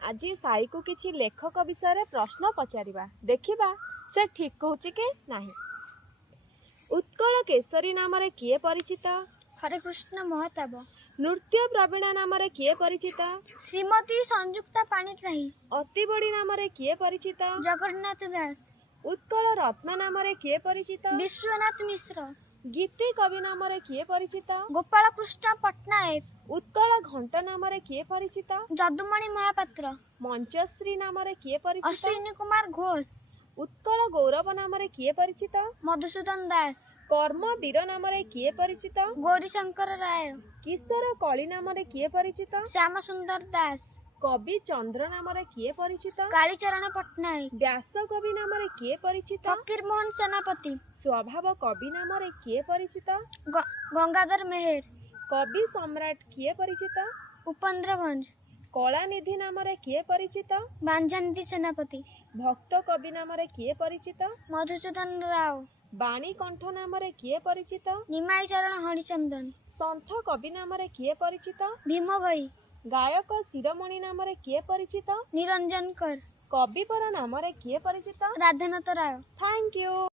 आज साई को किसी लेखक विषय प्रश्न पचारिबा देखिबा से ठीक कहूची के नाही। उत्कल केसरी नाम रे किए परिचित? हरे कृष्ण महताब। नृत्य प्रवीणा नाम रे किए परिचित? श्रीमती संयुक्ता पाणिग्राही। अति बड़ी नाम रे किए परिचित? जगन्नाथ दास। उत्कल रत्न नाम रे किए परिचित? विश्वनाथ मिश्र। गीति कवि नाम रे किए परिचित? गोपाल कृष्ण पट्टनायक। उत्कल घंट नाम रे किए परिचित? जदुमणि महापात्र। मंचश्री नाम रे किए परिचित? अश्विनी कुमार घोष। उत्कल गौरव नाम रे किए परिचित? मधुसूदन दास। कर्मवीर नाम रे किए परिचित? गौरीशंकर राय। किशोर कली नाम रे किए परिचित? श्याम सुंदर दास। कवि चंद्र नाम रे किए परिचित? कालीचरण पट्टनायक। व्यास कवि नाम रे किए परिचित? फकीर मोहन सेनापति। स्वभाव कवि नाम रे किए परिचित? गंगाधर मेहर। कवि सम्राट किए परिचित? उपेंद्र भंज। कलानिधि नाम रे किए परिचित? बांझानिधि सेनापति। भक्त कवि नाम रे किए परिचित? मधुसूदन राव। बाणी कंठ नाम रे किए परिचित? निमाई चरण हरिचंदन। संथ कवि नाम रे किए परिचित? भीम भई। गायक शिरोमणि नाम रे किए परिचित? निरंजन कर। कविपर नाम रे किए परिचित? राधानाथ राय। Thank you.